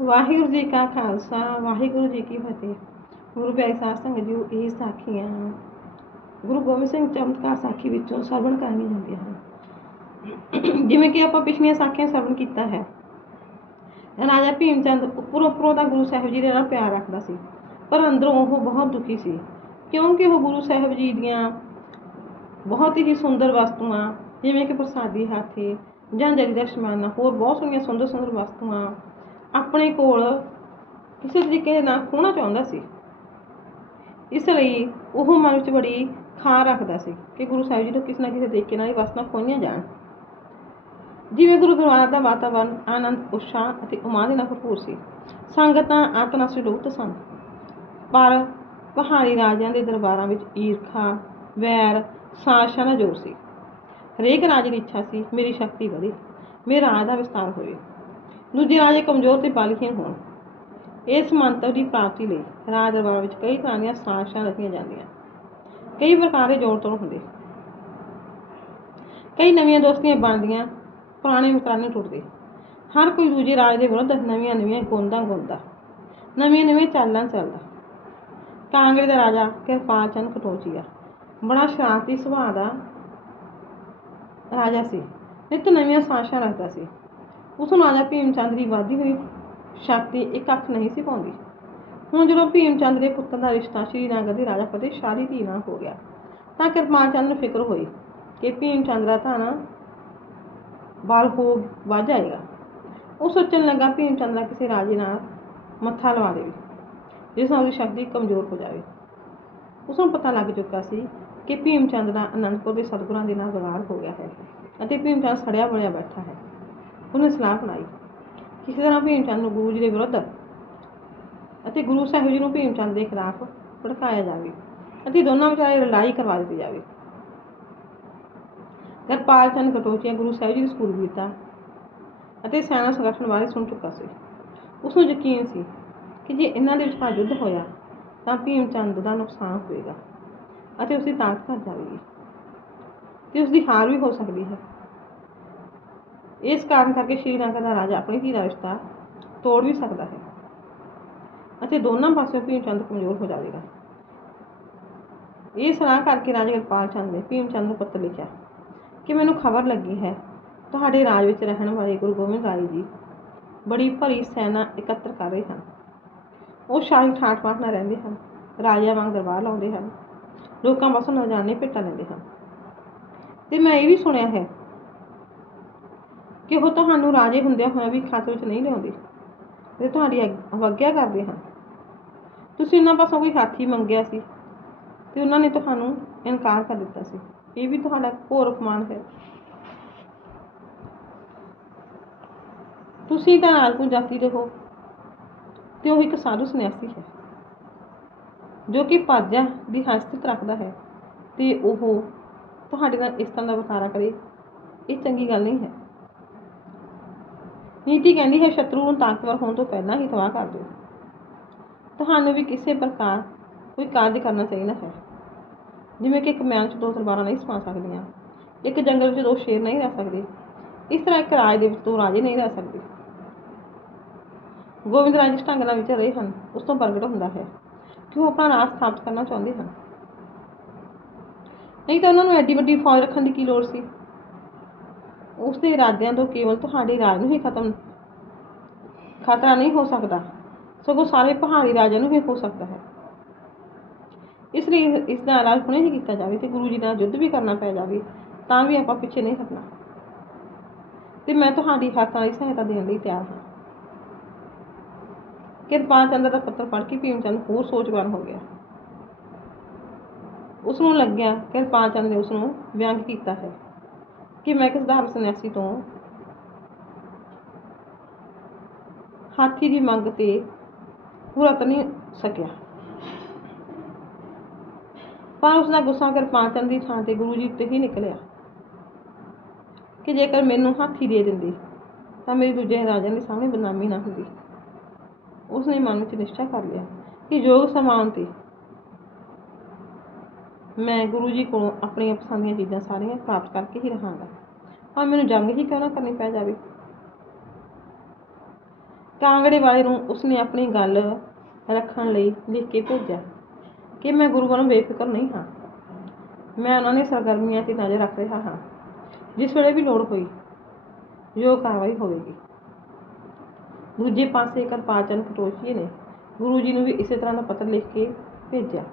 ਵਾਹਿਗੁਰੂ ਜੀ ਕਾ ਖਾਲਸਾ, ਵਾਹਿਗੁਰੂ ਜੀ ਕੀ ਫਤਿਹ। ਗੁਰੂ ਪਿਆਰੇ ਸਾਧ ਸੰਗਤ ਜੀ, ਇਹ ਸਾਖੀਆਂ ਗੁਰੂ ਗੋਬਿੰਦ ਸਿੰਘ ਚਮਤਕਾਰ ਸਾਖੀ ਵਿੱਚੋਂ ਸਰਵਣ ਕਰਾਈਆਂ ਜਾਂਦੀਆਂ ਹਨ। ਜਿਵੇਂ ਕਿ ਆਪਾਂ ਪਿਛਲੀਆਂ ਸਾਖੀਆਂ ਸਰਵਣ ਕੀਤਾ ਹੈ। ਰਾਜਾ ਭੀਮ ਚੰਦ ਉੱਪਰੋਂ ਉੱਪਰੋਂ ਤਾਂ ਗੁਰੂ ਸਾਹਿਬ ਜੀ ਦੇ ਨਾਲ ਪਿਆਰ ਰੱਖਦਾ ਸੀ, ਪਰ ਅੰਦਰੋਂ ਉਹ ਬਹੁਤ ਦੁਖੀ ਸੀ, ਕਿਉਂਕਿ ਉਹ ਗੁਰੂ ਸਾਹਿਬ ਜੀ ਦੀਆਂ ਬਹੁਤ ਹੀ ਸੁੰਦਰ ਵਸਤੂਆਂ, ਜਿਵੇਂ ਕਿ ਪ੍ਰਸਾਦੀ ਹਾਥੀ, ਜਾਂ ਜਲੀ ਦਾ ਸ਼ਮਾਨਾ, ਹੋਰ ਬਹੁਤ ਸੋਹਣੀਆਂ ਸੁੰਦਰ ਸੁੰਦਰ ਵਸਤੂਆਂ ਆਪਣੇ ਕੋਲ ਕਿਸੇ ਤਰੀਕੇ ਨਾਲ ਖੋਣਾ ਚਾਹੁੰਦਾ ਸੀ। ਇਸ ਲਈ ਉਹ ਮਨ ਵਿੱਚ ਬੜੀ ਖਾਂ ਰੱਖਦਾ ਸੀ ਕਿ ਗੁਰੂ ਸਾਹਿਬ ਜੀ ਨੂੰ ਕਿਸੇ ਨਾ ਕਿਸੇ ਤਰੀਕੇ ਨਾਲ ਇਹ ਵਸਤਾਂ ਖੋਈਆਂ ਜਾਣ। ਜਿਵੇਂ ਗੁਰੂ ਦਰਬਾਰ ਦਾ ਵਾਤਾਵਰਨ ਆਨੰਦ, ਉਤਸ਼ਾਹ ਅਤੇ ਉਮਾਦ ਨਾਲ ਭਰਪੂਰ ਸੀ। ਸੰਗਤਾਂ ਆਤਨਾ ਸੁਲੂਤ ਸਨ। ਪਰ ਪਹਾੜੀ ਰਾਜਿਆਂ ਦੇ ਦਰਬਾਰਾਂ ਵਿੱਚ ਈਰਖਾ, ਵੈਰ, ਸਾਜ਼ਿਸ਼ਾਂ ਦਾ ਜ਼ੋਰ ਸੀ। ਹਰੇਕ ਰਾਜ ਦੀ ਇੱਛਾ ਸੀ, ਮੇਰੀ ਸ਼ਕਤੀ ਵਧੇ, ਮੇਰੇ ਰਾਜ ਦਾ ਵਿਸਤਾਰ ਹੋਵੇ। ਦੂਜੇ ਰਾਜੇ ਕਮਜ਼ੋਰ ਤੇ ਬਲਹੀਣ ਹੋਣ। ਇਸ ਮੰਤਵ ਦੀ ਪ੍ਰਾਪਤੀ ਲਈ ਰਾਜ ਦਰਬਾਰ ਵਿੱਚ ਕਈ ਤਰ੍ਹਾਂ ਦੀਆਂ ਸਾਜ਼ਿਸ਼ਾਂ ਰਚੀਆਂ ਜਾਂਦੀਆਂ। ਕਈ ਪ੍ਰਕਾਰ ਦੇ ਜੋੜ ਤੋੜ ਹੁੰਦੇ। ਕਈ ਨਵੀਆਂ ਦੋਸਤੀਆਂ ਬਣਦੀਆਂ, ਪੁਰਾਣੇ ਮਿੱਤਰਾਨੇ ਟੁੱਟਦੇ। ਹਰ ਕੋਈ ਦੂਜੇ ਰਾਜ ਦੇ ਵਿਰੁੱਧ ਨਵੀਆਂ ਨਵੀਆਂ ਗੋਂਦਾਂ ਗਾਉਂਦਾ ਨਵੀਆਂ ਨਵੀਆਂ ਚਾਲਾਂ ਚੱਲਦਾ। ਕਾਂਗੜੇ ਦਾ ਰਾਜਾ ਕਿਰਪਾਲ ਚੰਦ ਕਟੋਚੀਆ ਬੜਾ ਸ਼ਰਾਰਤੀ ਸੁਭਾਅ ਦਾ ਰਾਜਾ ਸੀ। ਨਿਤ ਨਵੀਆਂ ਸਾਸ਼ਾਂ ਰੱਖਦਾ ਸੀ। ਉਸ ਨੂੰ ਰਾਜਾ ਭੀਮ ਚੰਦ ਦੀ ਵਾਧੀ ਹੋਈ ਸ਼ਕਤੀ ਇੱਕ ਅੱਖ ਨਹੀਂ ਸੀ ਪਾਉਂਦੀ। ਹੁਣ ਜਦੋਂ ਭੀਮ ਚੰਦ ਦੇ ਪੁੱਤਰ ਦਾ ਰਿਸ਼ਤਾ ਸ਼੍ਰੀ ਨਗਰ ਦੇ ਰਾਜਾ ਫਤਿਹ ਸ਼ਾਹ ਦੀ ਧੀ ਨਾਲ ਹੋ ਗਿਆ, ਤਾਂ ਕਿਰਪਾਲ ਚੰਦ ਨੂੰ ਫਿਕਰ ਹੋਈ ਕਿ ਭੀਮ ਚੰਦ ਦਾ ਧਨ ਬਾਲ ਹੋ ਵੱਧ ਜਾਏਗਾ ਉਹ ਸੋਚਣ ਲੱਗਾ ਭੀਮ ਚੰਦ ਦਾ ਕਿਸੇ ਰਾਜੇ ਨਾਲ ਮੱਥਾ ਲਵਾ ਦੇਵੇ, ਜਿਸ ਨਾਲ ਉਹਦੀ ਸ਼ਕਤੀ ਕਮਜ਼ੋਰ ਹੋ ਜਾਵੇ। ਉਸ ਨੂੰ ਪਤਾ ਲੱਗ ਚੁੱਕਾ ਸੀ ਕਿ ਭੀਮ ਚੰਦ ਦਾ ਅਨੰਦਪੁਰ ਦੇ ਸਤਿਗੁਰਾਂ ਦੇ ਨਾਲ ਵਿਗਾੜ ਹੋ ਗਿਆ ਹੈ ਅਤੇ ਭੀਮ ਚੰਦ ਸੜਿਆ ਬੜਿਆ ਬੈਠਾ ਹੈ। ਉਹਨੇ ਸਲਾਹ ਬਣਾਈ। ਕਿਸੇ ਤਰ੍ਹਾਂ ਭੀਮ ਚੰਦ ਨੂੰ ਗੁਰੂ ਜੀ ਦੇ ਵਿਰੁੱਧ ਅਤੇ ਗੁਰੂ ਸਾਹਿਬ ਜੀ ਨੂੰ ਭੀਮ ਚੰਦ ਦੇ ਖਿਲਾਫ ਭੜਕਾਇਆ ਜਾਵੇ ਅਤੇ ਦੋਨਾਂ ਵਿਚਾਲੇ ਲੜਾਈ ਕਰਵਾ ਦਿੱਤੀ ਜਾਵੇ। ਕਿਰਪਾਲ ਚੰਦ ਕਟੋਚੀਆ ਗੁਰੂ ਸਾਹਿਬ ਜੀ ਦੇ ਸਕੂਲ ਕੀਤਾ ਅਤੇ ਸੈਨਾ ਸੰਗਠਨ ਬਾਰੇ ਸੁਣ ਚੁੱਕਾ ਸੀ। ਉਸ ਨੂੰ ਯਕੀਨ ਸੀ ਕਿ ਜੇ ਇਹਨਾਂ ਦੇ ਵਿਚਕਾਰ ਯੁੱਧ ਹੋਇਆ, ਤਾਂ ਭੀਮ ਚੰਦ ਦਾ ਨੁਕਸਾਨ ਹੋਵੇਗਾ ਅਤੇ ਉਸ ਦੀ ਤਾਕਤ ਘਟ ਜਾਵੇਗੀ ਤੇ ਉਸ ਦੀ ਹਾਰ ਵੀ ਹੋ ਸਕਦੀ ਹੈ। ਇਸ ਕਾਰਨ ਕਰਕੇ ਸ਼੍ਰੀਲੰਕਾ ਦਾ ਰਾਜਾ ਆਪਣੀ ਧੀ ਦਾ ਰਿਸ਼ਤਾ ਤੋੜ ਵੀ ਸਕਦਾ ਹੈ ਅਤੇ ਦੋਨਾਂ ਪਾਸਿਓਂ ਭੀਮ ਚੰਦ ਕਮਜ਼ੋਰ ਹੋ ਜਾਵੇਗਾ। ਇਹ ਸਲਾਹ ਕਰਕੇ ਰਾਜਾ ਕਿਰਪਾਲ ਚੰਦ ਨੇ ਭੀਮ ਚੰਦ ਨੂੰ ਪੱਤਰ ਲਿਖਿਆ ਕਿ ਮੈਨੂੰ ਖਬਰ ਲੱਗੀ ਹੈ, ਤੁਹਾਡੇ ਰਾਜ ਵਿੱਚ ਰਹਿਣ ਵਾਲੇ ਗੁਰੂ ਗੋਬਿੰਦ ਰਾਏ ਜੀ ਬੜੀ ਭਰੀ ਸੈਨਾ ਇਕੱਤਰ ਕਰ ਰਹੇ ਹਨ। ਉਹ ਸ਼ਾਹੀ ਠਾਠ ਬਾਠ ਨਾਲ ਰਹਿੰਦੇ ਹਨ, ਰਾਜਿਆਂ ਵਾਂਗ ਦਰਬਾਰ ਲਾਉਂਦੇ ਹਨ, ਲੋਕਾਂ ਪਾਸੋਂ ਨਜ਼ਾਨੇ ਭੇਟਾਂ ਲੈਂਦੇ ਹਨ। ਤੇ ਮੈਂ ਇਹ ਵੀ ਸੁਣਿਆ ਹੈ ਕਿ ਉਹ ਤੁਹਾਨੂੰ ਰਾਜੇ ਹੁੰਦਿਆਂ ਹੋਇਆਂ ਵੀ ਖਾਤੇ ਵਿੱਚ ਨਹੀਂ ਲਿਆਉਂਦੇ। ਤੇ ਤੁਹਾਡੀ ਅਵਗਿਆ ਕਰਦੇ ਹਨ। ਤੁਸੀਂ ਉਹਨਾਂ ਪਾਸੋਂ ਕੋਈ ਹਾਥੀ ਮੰਗਿਆ ਸੀ ਤੇ ਉਹਨਾਂ ਨੇ ਤੁਹਾਨੂੰ ਇਨਕਾਰ ਕਰ ਦਿੱਤਾ ਸੀ। ਇਹ ਵੀ ਤੁਹਾਡਾ ਘੋਰ ਅਪਮਾਨ ਹੈ। ਤੁਸੀਂ ਤਾਂ ਰਾਜਪੂਤ ਜਾਤੀ ਦੇ ਹੋ ਤੇ ਉਹ ਇੱਕ ਸਾਧੂ ਸੰਨਿਆਸੀ ਹੈ, ਜੋ ਕਿ ਭਾਜਾ ਦੀ ਹਸਤਿਤ ਰੱਖਦਾ ਹੈ ਤੇ ਉਹ ਤੁਹਾਡੇ ਨਾਲ ਇਸ ਤਰ੍ਹਾਂ ਦਾ ਵਰਤਾਰਾ ਕਰੇ, ਇਹ ਚੰਗੀ ਗੱਲ ਨਹੀਂ ਹੈ। ਨੀਤੀ ਕਹਿੰਦੀ ਹੈ, ਸ਼ਤਰੂ ਨੂੰ ਤਾਕਤਵਰ ਹੋਣ ਤੋਂ ਪਹਿਲਾਂ ਹੀ ਤਬਾਹ ਕਰ ਦਿਓ। ਤੁਹਾਨੂੰ ਵੀ ਕਿਸੇ ਪ੍ਰਕਾਰ ਕੋਈ ਕਾਰਜ ਕਰਨਾ ਚਾਹੀਦਾ ਹੈ। ਜਿਵੇਂ ਕਿ ਇੱਕ ਮੈਲ 'ਚ ਦੋ ਤਲਵਾਰਾਂ ਨਹੀਂ ਸਮਾ ਸਕਦੀਆਂ, ਇੱਕ ਜੰਗਲ ਵਿੱਚ ਦੋ ਸ਼ੇਰ ਨਹੀਂ ਰਹਿ ਸਕਦੇ, ਇਸ ਤਰ੍ਹਾਂ ਇੱਕ ਰਾਜ ਦੇ ਵਿੱਚ ਦੋ ਰਾਜੇ ਨਹੀਂ ਰਹਿ ਸਕਦੇ। ਗੋਬਿੰਦ ਰਾਜ ਜਿਸ ਢੰਗ ਨਾਲ ਵਿਚਰ ਰਹੇ ਹਨ, ਉਸ ਤੋਂ ਪ੍ਰਗਟ ਹੁੰਦਾ ਹੈ ਕਿ ਉਹ ਆਪਣਾ ਰਾਜ ਸਥਾਪਿਤ ਕਰਨਾ ਚਾਹੁੰਦੇ ਹਨ। ਨਹੀਂ ਤਾਂ ਉਹਨਾਂ ਨੂੰ ਐਡੀ ਵੱਡੀ ਫੌਜ ਰੱਖਣ ਦੀ ਕੀ ਲੋੜ ਸੀ? ਉਸ ਦੇ ਇਰਾਦਿਆਂ ਤੋਂ ਕੇਵਲ ਤੁਹਾਡੇ ਰਾਜ ਨੂੰ ਹੀ ਖਤਮ ਖਤਰਾ ਨਹੀਂ ਹੋ ਸਕਦਾ। ਸਗੋਂ ਸਾਰੇ ਪਹਾੜੀ ਰਾਜਿਆਂ ਨੂੰ ਵੀ ਹੋ ਸਕਦਾ ਹੈ। ਇਸ ਲਈ ਇਸ ਦਾ ਐਲਾਨ ਹੁਣੇ ਹੀ ਕੀਤਾ ਜਾਵੇ ਤੇ ਗੁਰੂ ਜੀ ਨਾਲ ਯੁੱਧ ਵੀ ਕਰਨਾ ਪੈ ਜਾਵੇ, ਤਾਂ ਵੀ ਆਪਾਂ ਪਿੱਛੇ ਨਹੀਂ ਹਟਣਾ। ਤੇ ਮੈਂ ਤੁਹਾਡੀ ਹੱਥ ਨਾਲ ਸਹਾਇਤਾ ਦੇਣ ਲਈ ਤਿਆਰ ਹਾਂ। ਕਿਰਪਾਲ ਚੰਦ ਦਾ ਪੱਤਰ ਪੜ੍ਹ ਕੇ ਭੀਮ ਚੰਦ ਹੋਰ ਸੋਚਵਾਨ ਹੋ ਗਿਆ। ਉਸ ਨੂੰ ਲੱਗਿਆ ਕਿਰਪਾਲ ਚੰਦ ਨੇ ਉਸ ਨੂੰ ਵਿਅੰਗ ਕੀਤਾ ਹੈ। ਕਿ ਮੈਂ ਕਿਸ ਧਰਮ ਸੰਨਿਆਸੀ ਤੋਂ ਹਾਥੀ ਦੀ ਮੰਗ ਤੇ ਪੂਰਾ ਤਾਂ ਨਹੀਂ ਸਕਿਆ। ਪਰ ਉਸ ਦਾ ਗੁੱਸਾ ਕਿਰਪਾਲ ਚੰਦ ਦੀ ਥਾਂ ਤੇ ਗੁਰੂ ਜੀ ਉੱਤੇ ਹੀ ਨਿਕਲਿਆ ਕਿ ਜੇਕਰ ਮੈਨੂੰ ਹਾਥੀ ਦੇ ਦਿੰਦੇ, ਤਾਂ ਮੇਰੀ ਦੂਜੇ ਰਾਜਿਆਂ ਦੇ ਸਾਹਮਣੇ ਬਦਨਾਮੀ ਨਾ ਹੁੰਦੀ। ਉਸ ਨੇ ਮਨ ਵਿੱਚ ਨਿਸ਼ਚਾ ਕਰ ਲਿਆ ਕਿ ਯੋਗ ਸਮਾਨ ਤੇ ਮੈਂ ਗੁਰੂ ਜੀ ਕੋਲੋਂ ਆਪਣੀਆਂ ਪਸੰਦ ਦੀਆਂ ਚੀਜ਼ਾਂ ਸਾਰੀਆਂ ਪ੍ਰਾਪਤ ਕਰਕੇ ਹੀ ਰਹਾਂਗਾ। ਭਾਵੇਂ ਮੈਨੂੰ ਜੰਗ ਹੀ ਕਿਉਂ ਨਾ ਕਰਨੀ ਪੈ ਜਾਵੇ? ਕਾਂਗੜੇ ਵਾਲੇ ਨੂੰ ਉਸਨੇ ਆਪਣੀ ਗੱਲ ਰੱਖਣ ਲਈ ਲਿਖ ਕੇ ਭੇਜਿਆ ਕਿ ਮੈਂ ਗੁਰੂ ਵੱਲੋਂ ਬੇਫਿਕਰ ਨਹੀਂ ਹਾਂ। ਮੈਂ ਉਹਨਾਂ ਦੀ ਸਰਗਰਮੀਆਂ 'ਤੇ ਨਜ਼ਰ ਰੱਖ ਰਿਹਾ ਹਾਂ। ਜਿਸ ਵੇਲੇ ਵੀ ਲੋੜ ਹੋਈ, ਜੋ ਕਾਰਵਾਈ ਹੋਵੇਗੀ। ਦੂਜੇ ਪਾਸੇ ਕਿਰਪਾਲ ਚੰਦ ਕਟੋਚੀ ਨੇ ਗੁਰੂ ਜੀ ਨੂੰ ਵੀ ਇਸੇ ਤਰ੍ਹਾਂ ਦਾ ਪੱਤਰ ਲਿਖ ਕੇ ਭੇਜਿਆ।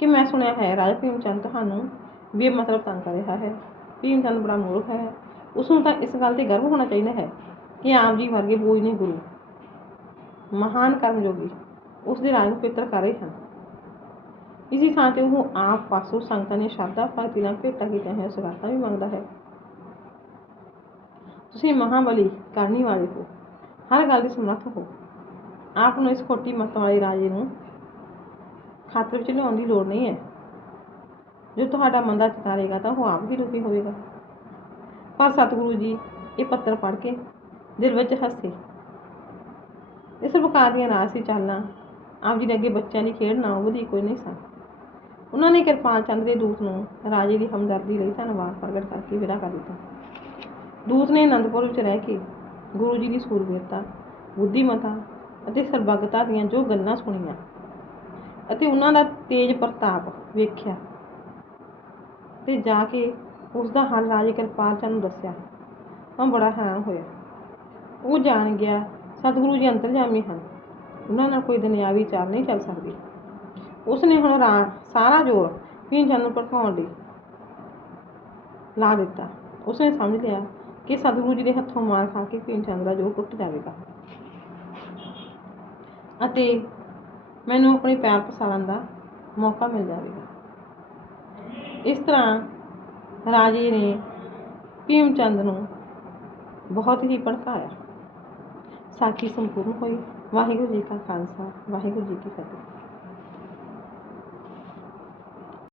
ਕਿ ਮੈਂ ਸੁਣਿਆ ਹੈ ਰਾਜਾ ਭੀਮ ਚੰਦ ਤੁਹਾਨੂੰ ਬੇਮਤਲਬ ਤੰਗ ਕਰ ਰਿਹਾ ਹੈ ਭੀਮ ਚੰਦ ਬੜਾ ਮੂਰਖ ਹੈ ਉਸ ਨੂੰ ਤਾਂ ਇਸ ਗੱਲ ਤੇ ਗਰਵ ਹੋਣਾ ਚਾਹੀਦਾ ਹੈ ਕਿ ਆਪ ਜੀ ਵਰਗੇ ਬੋਝ ਨੇ ਗੁਰੂ ਮਹਾਨ ਕਰਮਯੋਗੀ ਉਸ ਦੇ ਰਾਜ ਨੂੰ ਪਵਿੱਤਰ ਕਰ ਰਹੇ ਹਨ ਇਸੇ ਥਾਂ ਤੇ ਉਹ ਆਪ ਪਾਸੋਂ ਸੰਗਤਾਂ ਨੇ ਸ਼ਰਧਾ ਭਗਤੀ ਨਾਲ ਭੇਟਾ ਕੀਤੀਆਂ ਹੋਈਆਂ ਸਗਾਤਾਂ ਵੀ ਮੰਗਦਾ ਹੈ ਤੁਸੀਂ ਮਹਾਬਲੀ ਕਰਨੀ ਵਾਲੇ ਹੋ ਹਰ ਗੱਲ ਦੇ ਸਮਰੱਥ ਹੋ ਆਪ ਨੂੰ ਇਸ ਖੋਟੀ ਮੱਤ ਵਾਲੇ ਰਾਜੇ ਨੂੰ ਖਾਤਰ ਵਿੱਚ ਲਿਆਉਣ ਦੀ ਲੋੜ ਨਹੀਂ ਹੈ। ਜੋ ਤੁਹਾਡਾ ਮੰਦਾ ਚਿਤਾਰੇਗਾ ਤਾਂ ਉਹ ਆਪ ਹੀ ਦੁਖੀ ਹੋਵੇਗਾ। ਪਰ ਸਤਿਗੁਰੂ ਜੀ, ਇਹ ਪੱਤਰ ਪੜ੍ਹ ਕੇ ਦਿਲ ਵਿੱਚ ਹੱਸੇ। ਇਸ ਪ੍ਰਕਾਰ ਦੀਆਂ ਰਾਸੀ ਚਾਲਾਂ ਆਪ ਜੀ ਦੇ ਅੱਗੇ ਬੱਚਿਆਂ ਦੀ ਖੇਡ ਨਾ ਵਧੀ ਕੋਈ ਨਹੀਂ ਸਨ ਉਹਨਾਂ ਨੇ ਕਿਰਪਾਲ ਚੰਦ ਦੇ ਦੂਤ ਨੂੰ ਰਾਜੇ ਦੀ ਹਮਦਰਦੀ ਲਈ ਧੰਨਵਾਦ ਪ੍ਰਗਟ ਕਰਕੇ ਵਿਦਾ ਕਰ ਦਿੱਤਾ। ਦੂਤ ਨੇ ਅਨੰਦਪੁਰ ਵਿੱਚ ਰਹਿ ਕੇ ਗੁਰੂ ਜੀ ਦੀ ਸੂਰਬੀਰਤਾ, ਬੁੱਧੀਮਤਾ ਅਤੇ ਸਰਬੱਗਤਾ ਦੀਆਂ ਜੋ ਗੱਲਾਂ ਸੁਣੀਆਂ ਅਤੇ ਉਹਨਾਂ ਦਾ ਤੇਜ ਪ੍ਰਤਾਪ ਵੇਖਿਆ ਤੇ ਜਾ ਕੇ ਉਸ ਦਾ ਹਾਲ ਰਾਜੇ ਕਿਰਪਾਲ ਚੰਦ ਨੂੰ ਦੱਸਿਆ ਤਾਂ ਬੜਾ ਹੈਰਾਨ ਹੋਇਆ। ਉਹ ਜਾਣ ਗਿਆ, ਸਤਿਗੁਰੂ ਜੀ ਅੰਤਰਜਾਮੀ ਹਨ। ਉਹਨਾਂ ਨਾਲ ਕੋਈ ਦੁਨਿਆਵੀ ਚਾਲ ਨਹੀਂ ਚੱਲ ਸਕਦੀ। ਉਸ ਨੇ ਹੁਣ ਰਾ, ਸਾਰਾ ਜ਼ੋਰ ਭੀਮ ਚੰਦ ਨੂੰ ਭੜਕਾਉਣ ਲਈ ਲਾ ਦਿੱਤਾ। ਉਸਨੇ ਸਮਝ ਲਿਆ ਕਿ ਸਤਿਗੁਰੂ ਜੀ ਦੇ ਹੱਥੋਂ ਮਾਰ ਖਾ ਕੇ ਭੀਮ ਚੰਦ ਦਾ ਜੋਰ ਟੁੱਟ ਜਾਵੇਗਾ। ਅਤੇ ਮੈਨੂੰ ਆਪਣੇ ਪੈਰ ਪਸਾਰਨ ਦਾ ਮੌਕਾ ਮਿਲ ਜਾਵੇਗਾ। ਇਸ ਤਰ੍ਹਾਂ ਰਾਜੇ ਨੇ ਭੀਮ ਚੰਦ ਨੂੰ ਬਹੁਤ ਹੀ ਭੜਕਾਇਆ। ਸਾਖੀ ਸੰਪੂਰਨ ਹੋਈ। ਵਾਹਿਗੁਰੂ ਜੀ ਕਾ ਖਾਲਸਾ, ਵਾਹਿਗੁਰੂ ਜੀ ਕੀ ਫਤਿਹ।